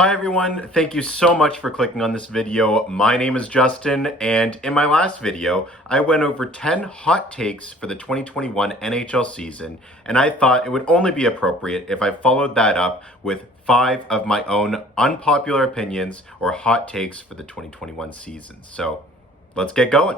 Hi everyone, thank you so much for clicking on this video. My name is Justin, and in my last video, I went over 10 hot takes for the 2021 NHL season, and I thought it would only be appropriate if I followed that up with 5 of my own unpopular opinions or hot takes for the 2021 season. So let's get going.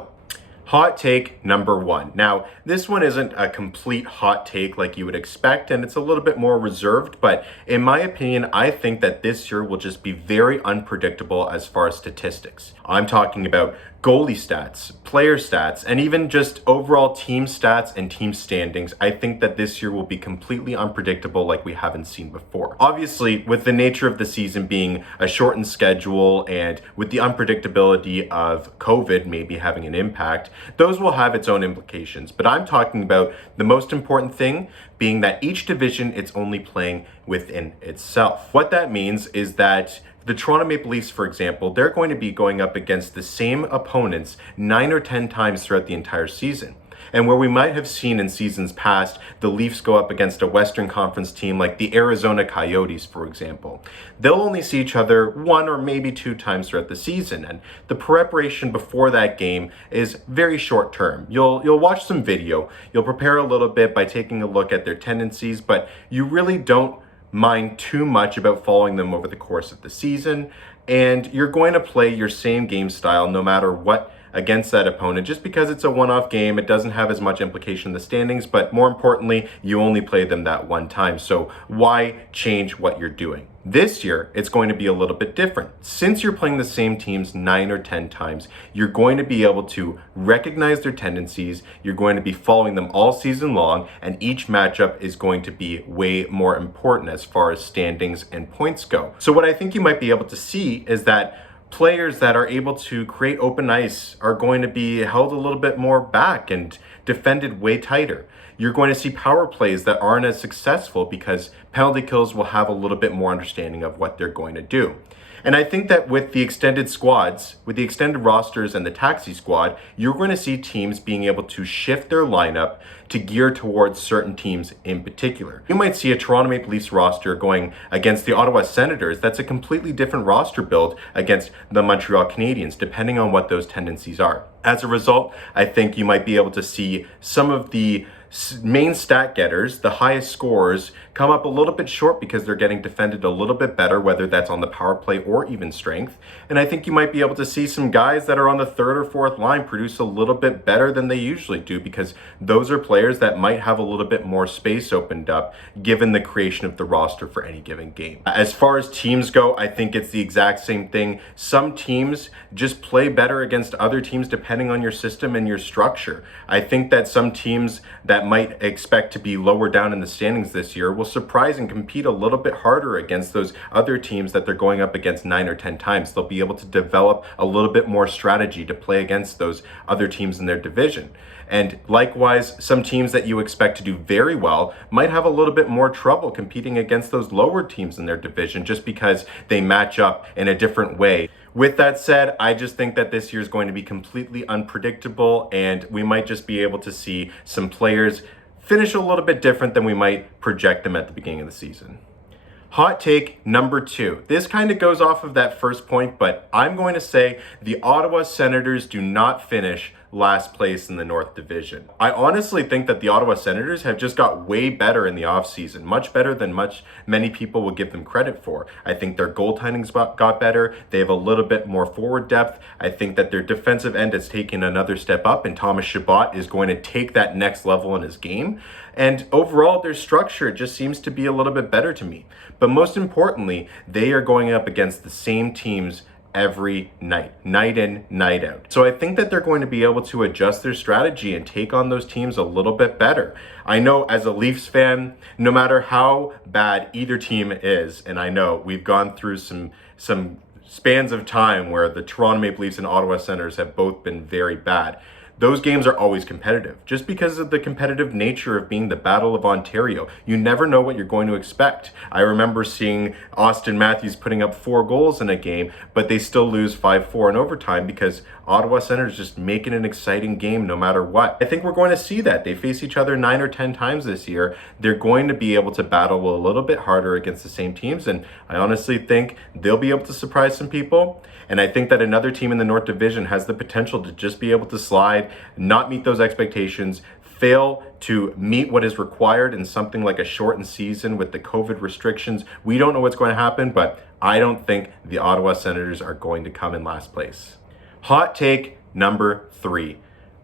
Hot take number 1. Now, this one isn't a complete hot take like you would expect, and it's a little bit more reserved, but in my opinion, I think that this year will just be very unpredictable as far as statistics. I'm talking about goalie stats, player stats, and even just overall team stats and team standings. I think that this year will be completely unpredictable like we haven't seen before. Obviously, with the nature of the season being a shortened schedule and with the unpredictability of COVID maybe having an impact, those will have its own implications. But I'm talking about the most important thing being that each division it's only playing within itself. What that means is that the Toronto Maple Leafs, for example, they're going to be going up against the same opponents 9 or 10 times throughout the entire season. And where we might have seen in seasons past the Leafs go up against a Western Conference team like the Arizona Coyotes, for example, they'll only see each other 1 or maybe 2 times throughout the season. And the preparation before that game is very short term. You'll watch some video, you'll prepare a little bit by taking a look at their tendencies, but you really don't mind too much about following them over the course of the season, and you're going to play your same game style no matter what against that opponent. Just because it's a one-off game, it doesn't have as much implication in the standings, but more importantly, you only play them that one time. So why change what you're doing? This year, it's going to be a little bit different. Since you're playing the same teams 9 or 10 times, you're going to be able to recognize their tendencies, you're going to be following them all season long, and each matchup is going to be way more important as far as standings and points go. So what I think you might be able to see is that players that are able to create open ice are going to be held a little bit more back and defended way tighter. You're going to see power plays that aren't as successful because penalty kills will have a little bit more understanding of what they're going to do. And I think that with the extended squads, with the extended rosters and the taxi squad, you're going to see teams being able to shift their lineup to gear towards certain teams in particular. You might see a Toronto Maple Leafs roster going against the Ottawa Senators. That's a completely different roster build against the Montreal Canadiens, depending on what those tendencies are. As a result, I think you might be able to see some of the main stat getters, the highest scorers, come up a little bit short because they're getting defended a little bit better, whether that's on the power play or even strength. And I think you might be able to see some guys that are on the 3rd or 4th line produce a little bit better than they usually do, because those are players that might have a little bit more space opened up given the creation of the roster for any given game. As far as teams go, I think it's the exact same thing. Some teams just play better against other teams depending on your system and your structure. I think that some teams that might expect to be lower down in the standings this year will surprise and compete a little bit harder against those other teams that they're going up against 9 or 10 times. They'll be able to develop a little bit more strategy to play against those other teams in their division. And likewise, some teams that you expect to do very well might have a little bit more trouble competing against those lower teams in their division just because they match up in a different way. With that said, I just think that this year is going to be completely unpredictable, and we might just be able to see some players finish a little bit different than we might project them at the beginning of the season. Hot take number 2. This kind of goes off of that first point, but I'm going to say the Ottawa Senators do not finish last place in the North Division. I honestly think that the Ottawa Senators have just got way better in the offseason, much better than many people will give them credit for. I think their goaltending's got better. They have a little bit more forward depth. I think that their defensive end has taken another step up, and Thomas Chabot is going to take that next level in his game. And overall, their structure just seems to be a little bit better to me. But most importantly, they are going up against the same teams every night in, night out. So I think that they're going to be able to adjust their strategy and take on those teams a little bit better. I know as a Leafs fan, no matter how bad either team is, and I know we've gone through some spans of time where the Toronto Maple Leafs and Ottawa Senators have both been very bad. those games are always competitive. Just because of the competitive nature of being the Battle of Ontario, you never know what you're going to expect. I remember seeing Austin Matthews putting up 4 goals in a game, but they still lose 5-4 in overtime because Ottawa Senators just making an exciting game no matter what. I think we're going to see that. They face each other 9 or 10 times this year. They're going to be able to battle a little bit harder against the same teams, and I honestly think they'll be able to surprise some people. And I think that another team in the North Division has the potential to just be able to slide, not meet those expectations, fail to meet what is required in something like a shortened season with the COVID restrictions. We don't know what's going to happen, but I don't think the Ottawa Senators are going to come in last place. Hot take number 3.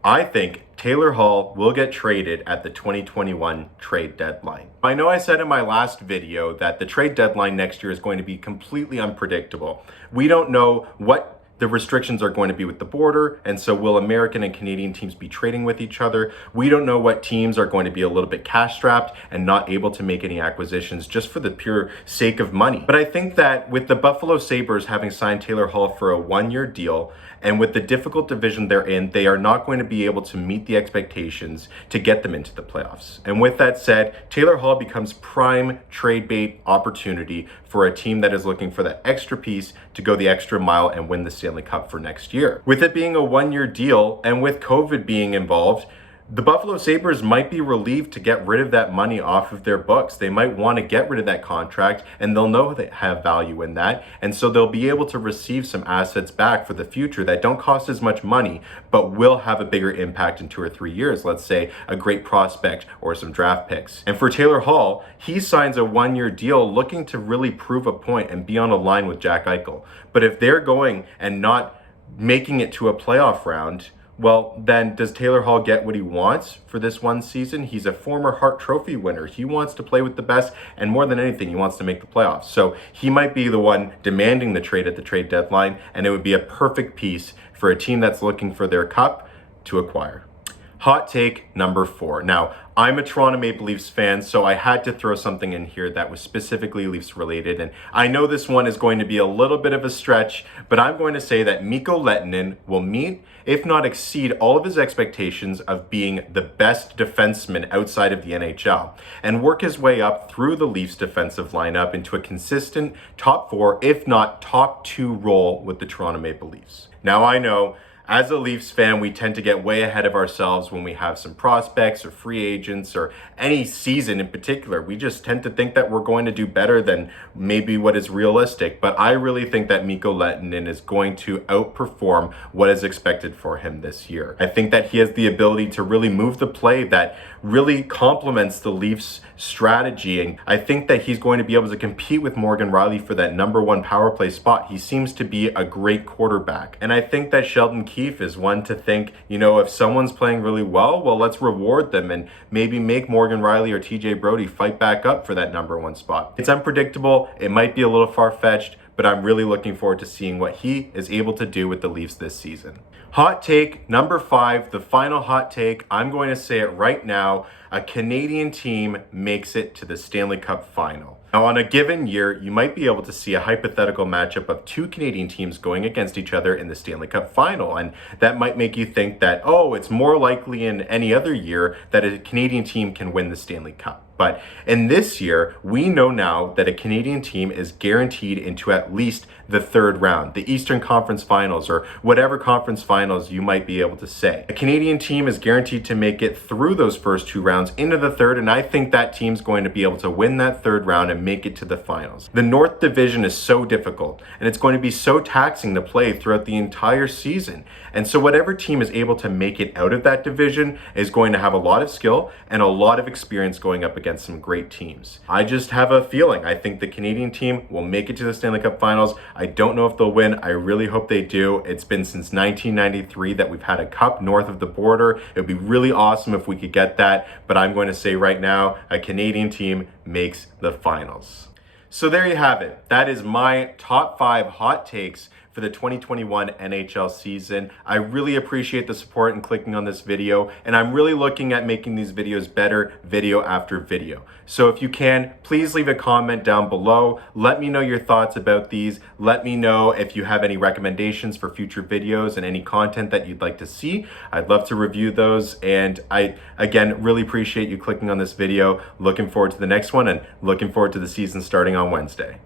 I think Taylor Hall will get traded at the 2021 trade deadline. I know I said in my last video that the trade deadline next year is going to be completely unpredictable. We don't know what the restrictions are going to be with the border, and so will American and Canadian teams be trading with each other? We don't know what teams are going to be a little bit cash strapped and not able to make any acquisitions just for the pure sake of money. But I think that with the Buffalo Sabres having signed Taylor Hall for a 1-year deal, and with the difficult division they're in, they are not going to be able to meet the expectations to get them into the playoffs. And with that said, Taylor Hall becomes prime trade bait opportunity for a team that is looking for that extra piece to go the extra mile and win the Stanley Cup for next year. With it being a 1-year deal and with COVID being involved, the Buffalo Sabres might be relieved to get rid of that money off of their books. They might want to get rid of that contract, and they'll know they have value in that. And so they'll be able to receive some assets back for the future that don't cost as much money, but will have a bigger impact in 2 or 3 years. Let's say a great prospect or some draft picks. And for Taylor Hall, he signs a 1-year deal looking to really prove a point and be on a line with Jack Eichel. But if they're going and not making it to a playoff round, well, then does Taylor Hall get what he wants for this one season? He's a former Hart Trophy winner. He wants to play with the best, and more than anything, he wants to make the playoffs. So he might be the one demanding the trade at the trade deadline, and it would be a perfect piece for a team that's looking for their cup to acquire. Hot take number 4. Now, I'm a Toronto Maple Leafs fan, so I had to throw something in here that was specifically Leafs related. And I know this one is going to be a little bit of a stretch, but I'm going to say that Mikko Lehtinen will meet, if not exceed, all of his expectations of being the best defenseman outside of the NHL and work his way up through the Leafs defensive lineup into a consistent top 4, if not top 2 role with the Toronto Maple Leafs. Now, I know as a Leafs fan, we tend to get way ahead of ourselves when we have some prospects or free agents or any season in particular. We just tend to think that we're going to do better than maybe what is realistic. But I really think that Mikko Lehtinen is going to outperform what is expected for him this year. I think that he has the ability to really move the play that really complements the Leafs strategy. And I think that he's going to be able to compete with Morgan Rielly for that number 1 power play spot. He seems to be a great quarterback. And I think that Sheldon Keefe is one to think, if someone's playing really well, let's reward them and maybe make Morgan Rielly or TJ Brody fight back up for that number 1 spot. It's unpredictable. It might be a little far-fetched, but I'm really looking forward to seeing what he is able to do with the Leafs this season. Hot take number 5, the final hot take. I'm going to say it right now. A Canadian team makes it to the Stanley Cup final. Now, on a given year, you might be able to see a hypothetical matchup of 2 Canadian teams going against each other in the Stanley Cup final. And that might make you think that, it's more likely in any other year that a Canadian team can win the Stanley Cup. But in this year, we know now that a Canadian team is guaranteed into at least the 3rd round, the Eastern Conference Finals, or whatever conference finals you might be able to say. A Canadian team is guaranteed to make it through those first 2 rounds into the 3rd, and I think that team's going to be able to win that 3rd round and make it to the finals. The North Division is so difficult, and it's going to be so taxing to play throughout the entire season. And so whatever team is able to make it out of that division is going to have a lot of skill and a lot of experience going up against some great teams. I just have a feeling. I think the Canadian team will make it to the Stanley Cup Finals. I don't know if they'll win. I really hope they do. It's been since 1993 that we've had a cup north of the border. It would be really awesome if we could get that, but I'm going to say right now, a Canadian team makes the finals. So there you have it. That is my top 5 hot takes for for the 2021 NHL season. I really appreciate the support in clicking on this video, and I'm really looking at making these videos better video after video. So if you can, please leave a comment down below. Let me know your thoughts about these. Let me know if you have any recommendations for future videos and any content that you'd like to see. I'd love to review those, and I, again, really appreciate you clicking on this video. Looking forward to the next one, and looking forward to the season starting on Wednesday.